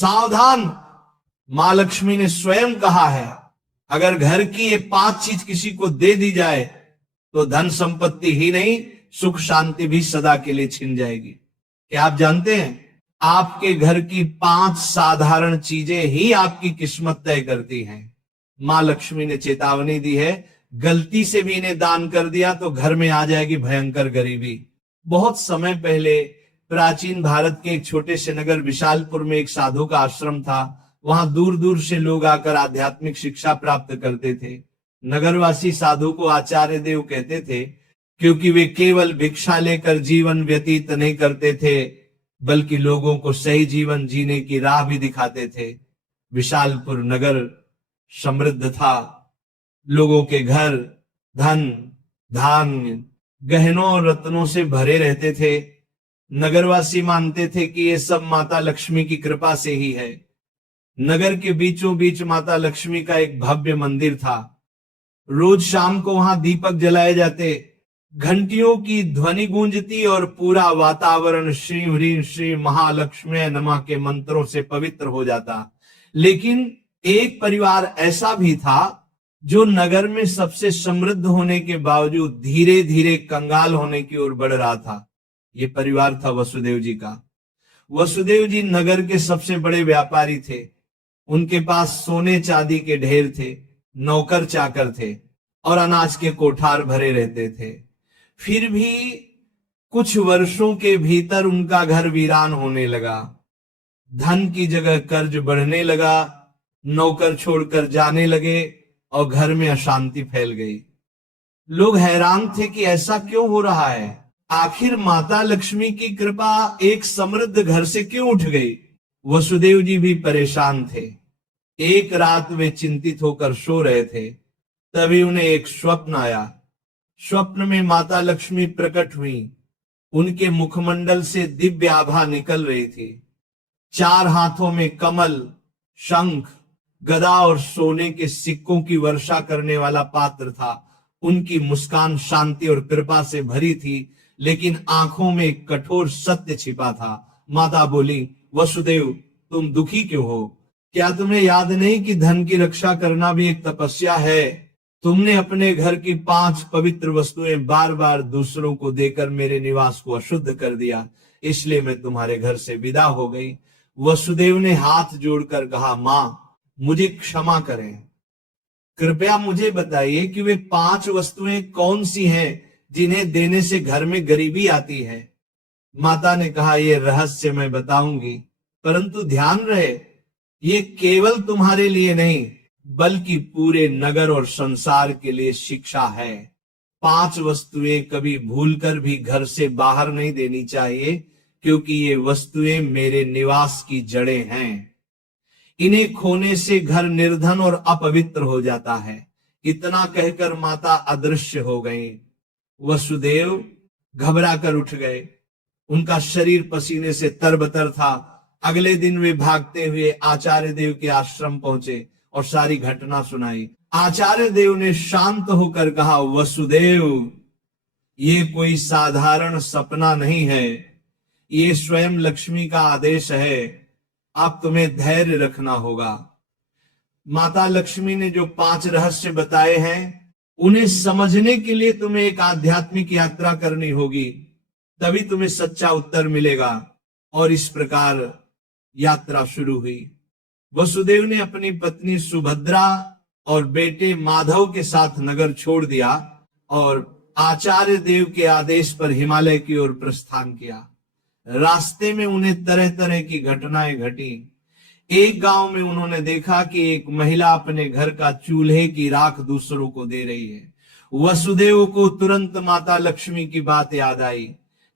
सावधान, मां लक्ष्मी ने स्वयं कहा है, अगर घर की ये 5 चीज किसी को दे दी जाए तो धन संपत्ति ही नहीं, सुख शांति भी सदा के लिए छिन जाएगी। क्या आप जानते हैं, आपके घर की 5 साधारण चीजें ही आपकी किस्मत तय करती हैं। मां लक्ष्मी ने चेतावनी दी है, गलती से भी इन्हें दान कर दिया तो घर में आ जाएगी भयंकर गरीबी। बहुत समय पहले प्राचीन भारत के एक छोटे से नगर विशालपुर में एक साधु का आश्रम था। वहां दूर दूर से लोग आकर आध्यात्मिक शिक्षा प्राप्त करते थे। नगरवासी साधु को आचार्य देव कहते थे, क्योंकि वे केवल भिक्षा लेकर जीवन व्यतीत नहीं करते थे, बल्कि लोगों को सही जीवन जीने की राह भी दिखाते थे। विशालपुर नगर समृद्ध था, लोगों के घर धन धान्य गहनों और रत्नों से भरे रहते थे। नगरवासी मानते थे कि ये सब माता लक्ष्मी की कृपा से ही है। नगर के बीचों बीच माता लक्ष्मी का एक भव्य मंदिर था। रोज शाम को वहां दीपक जलाए जाते, घंटियों की ध्वनि गूंजती और पूरा वातावरण श्री ह्रीं श्री महालक्ष्मी नमः के मंत्रों से पवित्र हो जाता। लेकिन एक परिवार ऐसा भी था जो नगर में सबसे समृद्ध होने के बावजूद धीरे धीरे कंगाल होने की ओर बढ़ रहा था। ये परिवार था वसुदेव जी का। वसुदेव जी नगर के सबसे बड़े व्यापारी थे। उनके पास सोने चांदी के ढेर थे, नौकर चाकर थे और अनाज के कोठार भरे रहते थे। फिर भी कुछ वर्षों के भीतर उनका घर वीरान होने लगा। धन की जगह कर्ज बढ़ने लगा, नौकर छोड़कर जाने लगे और घर में अशांति फैल गई। लोग हैरान थे कि ऐसा क्यों हो रहा है, आखिर माता लक्ष्मी की कृपा एक समृद्ध घर से क्यों उठ गई। वसुदेव जी भी परेशान थे। एक रात वे चिंतित होकर सो रहे थे, तभी उन्हें एक स्वप्न आया। स्वप्न में माता लक्ष्मी प्रकट हुई। उनके मुखमंडल से दिव्य आभा निकल रही थी। 4 हाथों में कमल, शंख, गदा और सोने के सिक्कों की वर्षा करने वाला पात्र था। उनकी मुस्कान शांति और कृपा से भरी थी, लेकिन आंखों में कठोर सत्य छिपा था। माता बोली, वसुदेव तुम दुखी क्यों हो? क्या तुम्हें याद नहीं कि धन की रक्षा करना भी एक तपस्या है? तुमने अपने घर की 5 पवित्र वस्तुएं बार बार दूसरों को देकर मेरे निवास को अशुद्ध कर दिया, इसलिए मैं तुम्हारे घर से विदा हो गई। वसुदेव ने हाथ जोड़कर कहा, मां मुझे क्षमा करें, कृपया मुझे बताइए कि वे 5 वस्तुएं कौन सी हैं जिन्हें देने से घर में गरीबी आती है। माता ने कहा, यह रहस्य मैं बताऊंगी, परंतु ध्यान रहे ये केवल तुम्हारे लिए नहीं बल्कि पूरे नगर और संसार के लिए शिक्षा है। 5 वस्तुएं कभी भूलकर भी घर से बाहर नहीं देनी चाहिए, क्योंकि ये वस्तुएं मेरे निवास की जड़ें हैं। इन्हें खोने से घर निर्धन और अपवित्र हो जाता है। इतना कहकर माता अदृश्य हो गई। वसुदेव घबरा कर उठ गए। उनका शरीर पसीने से तरबतर था। अगले दिन वे भागते हुए आचार्य देव के आश्रम पहुंचे और सारी घटना सुनाई। आचार्य देव ने शांत होकर कहा, वसुदेव ये कोई साधारण सपना नहीं है, ये स्वयं लक्ष्मी का आदेश है। अब तुम्हें धैर्य रखना होगा। माता लक्ष्मी ने जो 5 रहस्य बताए हैं उन्हें समझने के लिए तुम्हें एक आध्यात्मिक यात्रा करनी होगी, तभी तुम्हें सच्चा उत्तर मिलेगा। और इस प्रकार यात्रा शुरू हुई। वसुदेव ने अपनी पत्नी सुभद्रा और बेटे माधव के साथ नगर छोड़ दिया और आचार्य देव के आदेश पर हिमालय की ओर प्रस्थान किया। रास्ते में उन्हें तरह तरह की घटनाएं घटी। एक गांव में उन्होंने देखा कि एक महिला अपने घर का चूल्हे की राख दूसरों को दे रही है। वसुदेव को तुरंत माता लक्ष्मी की बात याद आई।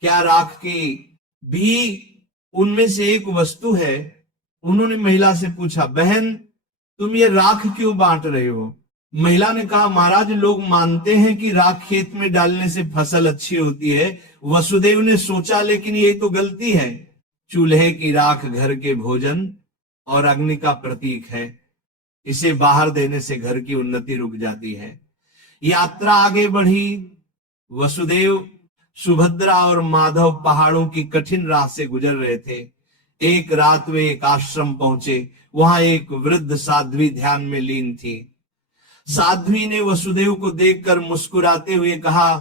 क्या राख की भी उनमें से एक वस्तु है? उन्होंने महिला से पूछा, बहन तुम ये राख क्यों बांट रहे हो? महिला ने कहा, महाराज लोग मानते हैं कि राख खेत में डालने से फसल अच्छी होती है। वसुदेव ने सोचा, लेकिन ये तो गलती है। चूल्हे की राख घर के भोजन और अग्नि का प्रतीक है, इसे बाहर देने से घर की उन्नति रुक जाती है। यात्रा आगे बढ़ी। वसुदेव, सुभद्रा और माधव पहाड़ों की कठिन राह से गुजर रहे थे। एक रात वे एक आश्रम पहुंचे। वहां एक वृद्ध साध्वी ध्यान में लीन थी। साध्वी ने वसुदेव को देखकर मुस्कुराते हुए कहा,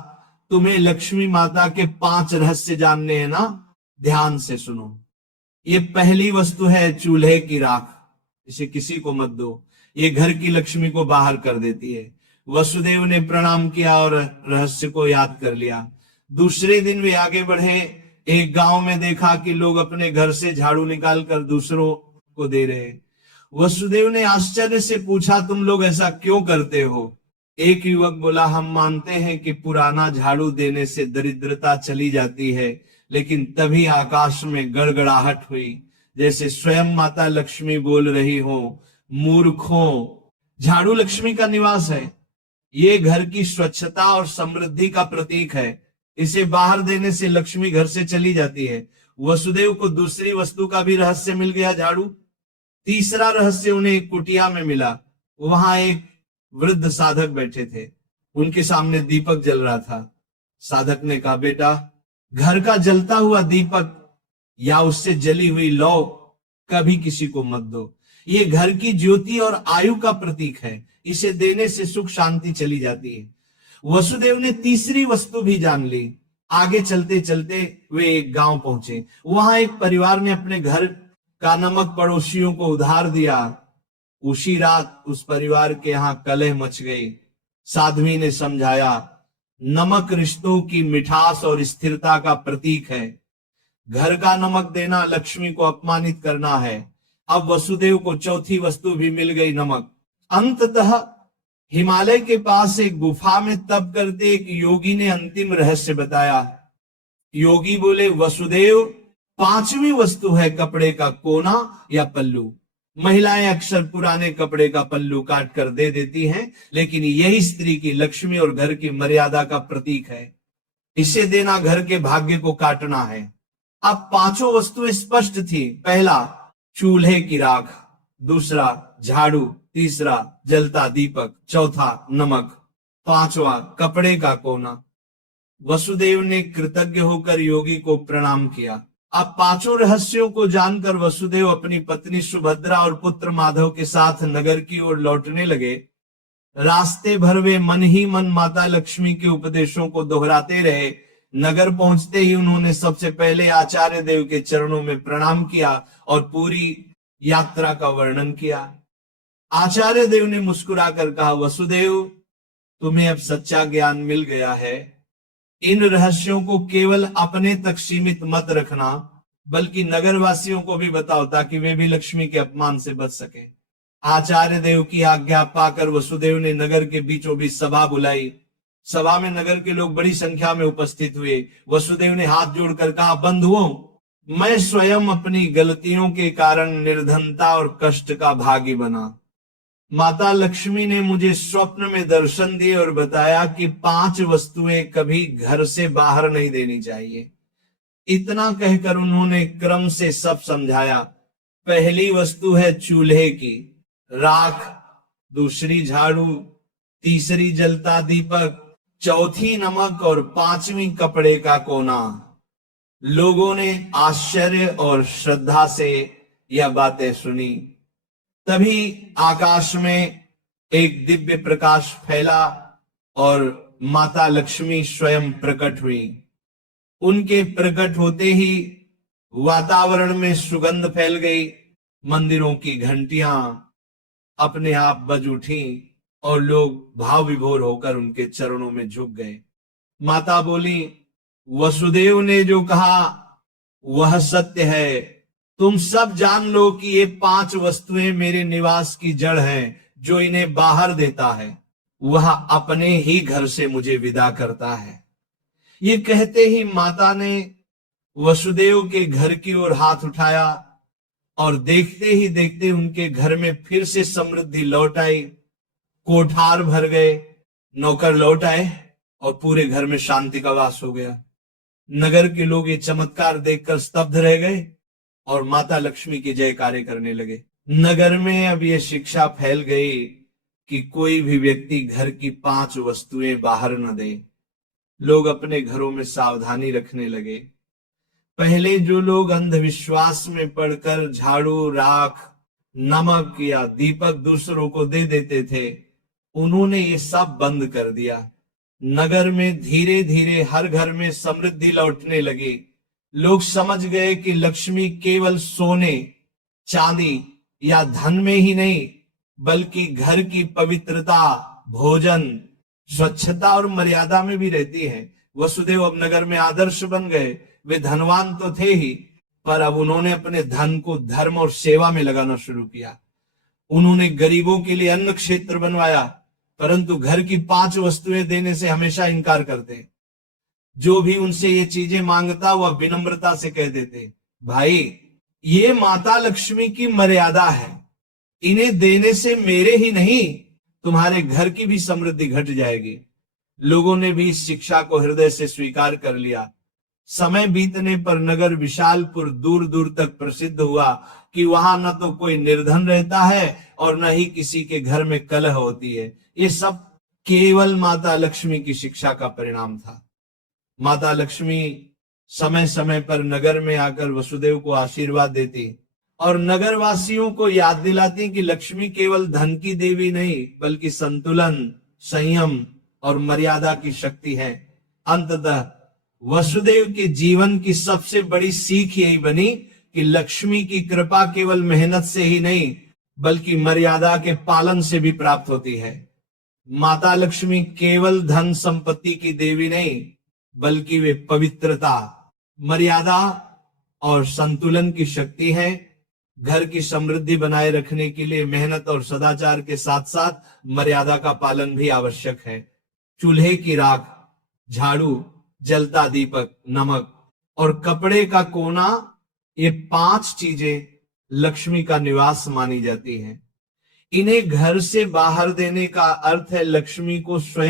तुम्हें लक्ष्मी माता के 5 रहस्य जानने हैं ना? ध्यान से सुनो। ये पहली वस्तु है चूल्हे की राख। इसे किसी को मत दो, ये घर की लक्ष्मी को बाहर कर देती है। वसुदेव ने प्रणाम किया और रहस्य को याद कर लिया। दूसरे दिन वे आगे बढ़े। एक गांव में देखा कि लोग अपने घर से झाड़ू निकालकर दूसरों को दे रहे। वसुदेव ने आश्चर्य से पूछा, तुम लोग ऐसा क्यों करते हो? एक युवक बोला, हम मानते हैं कि पुराना झाड़ू देने से दरिद्रता चली जाती है। लेकिन तभी आकाश में गड़गड़ाहट हुई, जैसे स्वयं माता लक्ष्मी बोल रही हो, मूर्खों, झाड़ू लक्ष्मी का निवास है। ये घर की स्वच्छता और समृद्धि का प्रतीक है। इसे बाहर देने से लक्ष्मी घर से चली जाती है। वसुदेव को दूसरी वस्तु का भी रहस्य मिल गया, झाड़ू। तीसरा रहस्य उन्हें एक कुटिया में मिला। वहां एक वृद्ध साधक बैठे थे। उनके सामने दीपक जल रहा था। साधक ने कहा, बेटा, घर का जलता हुआ दीपक या उससे जली हुई लौ कभी किसी को मत दो। ये घर की ज्योति और आयु का प्रतीक है। इसे देने से सुख शांति चली जाती है। वसुदेव ने तीसरी वस्तु भी जान ली। आगे चलते चलते वे एक गांव पहुंचे। वहां एक परिवार ने अपने घर का नमक पड़ोसियों को उधार दिया। उसी रात उस परिवार के यहां कलह मच गई। साध्वी ने समझाया, नमक रिश्तों की मिठास और स्थिरता का प्रतीक है। घर का नमक देना लक्ष्मी को अपमानित करना है। अब वसुदेव को चौथी वस्तु भी मिल गई, नमक। अंततः हिमालय के पास एक गुफा में तप करते एक योगी ने अंतिम रहस्य बताया। योगी बोले, वसुदेव, 5वीं वस्तु है कपड़े का कोना या पल्लू। महिलाएं अक्सर पुराने कपड़े का पल्लू काट कर दे देती हैं, लेकिन यही स्त्री की लक्ष्मी और घर की मर्यादा का प्रतीक है। इसे देना घर के भाग्य को काटना है। अब 5 वस्तुएं स्पष्ट थी। पहला, चूल्हे की राख। दूसरा, झाड़ू। तीसरा, जलता दीपक। चौथा, नमक। 5वां, कपड़े का कोना। वसुदेव ने कृतज्ञ होकर योगी को प्रणाम किया। अब 5 रहस्यों को जानकर वसुदेव अपनी पत्नी सुभद्रा और पुत्र माधव के साथ नगर की ओर लौटने लगे। रास्ते भर वे मन ही मन माता लक्ष्मी के उपदेशों को दोहराते रहे। नगर पहुंचते ही उन्होंने सबसे पहले आचार्य देव के चरणों में प्रणाम किया और पूरी यात्रा का वर्णन किया। आचार्य देव ने मुस्कुराकर कहा, वसुदेव, तुम्हें अब सच्चा ज्ञान मिल गया है। इन रहस्यों को केवल अपने तक सीमित मत रखना, बल्कि नगरवासियों को भी बताओ, ताकि वे भी लक्ष्मी के अपमान से बच सके। आचार्य देव की आज्ञा पाकर वसुदेव ने नगर के बीचों बीच सभा बुलाई। सभा में नगर के लोग बड़ी संख्या में उपस्थित हुए। वसुदेव ने हाथ जोड़कर कहा, बंधुओं, मैं स्वयं अपनी गलतियों के कारण निर्धनता और कष्ट का भागी बना। माता लक्ष्मी ने मुझे स्वप्न में दर्शन दिए और बताया कि 5 वस्तुएं कभी घर से बाहर नहीं देनी चाहिए। इतना कहकर उन्होंने क्रम से सब समझाया। पहली वस्तु है चूल्हे की राख, दूसरी झाड़ू, तीसरी जलता दीपक, चौथी नमक और 5वीं कपड़े का कोना। लोगों ने आश्चर्य और श्रद्धा से यह बातें सुनी। तभी आकाश में एक दिव्य प्रकाश फैला और माता लक्ष्मी स्वयं प्रकट हुई। उनके प्रकट होते ही वातावरण में सुगंध फैल गई। मंदिरों की घंटियां अपने आप बज उठी और लोग भाव विभोर होकर उनके चरणों में झुक गए। माता बोली, वसुदेव ने जो कहा वह सत्य है। तुम सब जान लो कि ये 5 वस्तुएं मेरे निवास की जड़ हैं। जो इन्हें बाहर देता है वह अपने ही घर से मुझे विदा करता है। ये कहते ही माता ने वसुदेव के घर की ओर हाथ उठाया और देखते ही देखते उनके घर में फिर से समृद्धि लौट आई। कोठार भर गए, नौकर लौट आए और पूरे घर में शांति का वास हो गया। नगर के लोग ये चमत्कार देखकर स्तब्ध रह गए और माता लक्ष्मी की जयकारे करने लगे। नगर में अब यह शिक्षा फैल गई कि कोई भी व्यक्ति घर की 5 वस्तुएं बाहर न दे। लोग अपने घरों में सावधानी रखने लगे। पहले जो लोग अंधविश्वास में पड़कर झाड़ू, राख, नमक या दीपक दूसरों को दे देते थे, उन्होंने ये सब बंद कर दिया। नगर में धीरे धीरे हर घर में समृद्धि लौटने लगी। लोग समझ गए कि लक्ष्मी केवल सोने, चांदी या धन में ही नहीं, बल्कि घर की पवित्रता, भोजन, स्वच्छता और मर्यादा में भी रहती है। वसुदेव अब नगर में आदर्श बन गए। वे धनवान तो थे ही, पर अब उन्होंने अपने धन को धर्म और सेवा में लगाना शुरू किया। उन्होंने गरीबों के लिए अन्न क्षेत्र बनवाया, परंतु घर की 5 वस्तुएं देने से हमेशा इनकार करते। जो भी उनसे ये चीजें मांगता वह विनम्रता से कह देते, भाई ये माता लक्ष्मी की मर्यादा है, इन्हें देने से मेरे ही नहीं तुम्हारे घर की भी समृद्धि घट जाएगी। लोगों ने भी इस शिक्षा को हृदय से स्वीकार कर लिया। समय बीतने पर नगर विशालपुर दूर दूर तक प्रसिद्ध हुआ कि वहां न तो कोई निर्धन रहता है और न ही किसी के घर में कलह होती है। ये सब केवल माता लक्ष्मी की शिक्षा का परिणाम था। माता लक्ष्मी समय समय पर नगर में आकर वसुदेव को आशीर्वाद देती और नगर वासियों को याद दिलाती कि लक्ष्मी केवल धन की देवी नहीं, बल्कि संतुलन, संयम और मर्यादा की शक्ति है। अंततः वसुदेव के जीवन की सबसे बड़ी सीख यही बनी कि लक्ष्मी की कृपा केवल मेहनत से ही नहीं, बल्कि मर्यादा के पालन से भी प्राप्त होती है। माता लक्ष्मी केवल धन संपत्ति की देवी नहीं, बल्कि वे पवित्रता, मर्यादा और संतुलन की शक्ति है। घर की समृद्धि बनाए रखने के लिए मेहनत और सदाचार के साथ साथ मर्यादा का पालन भी आवश्यक है। चूल्हे की राख, झाड़ू, जलता दीपक, नमक और कपड़े का कोना, ये 5 चीजें लक्ष्मी का निवास मानी जाती हैं। इन्हें घर से बाहर देने का अर्थ है लक्ष्मी को स्वयं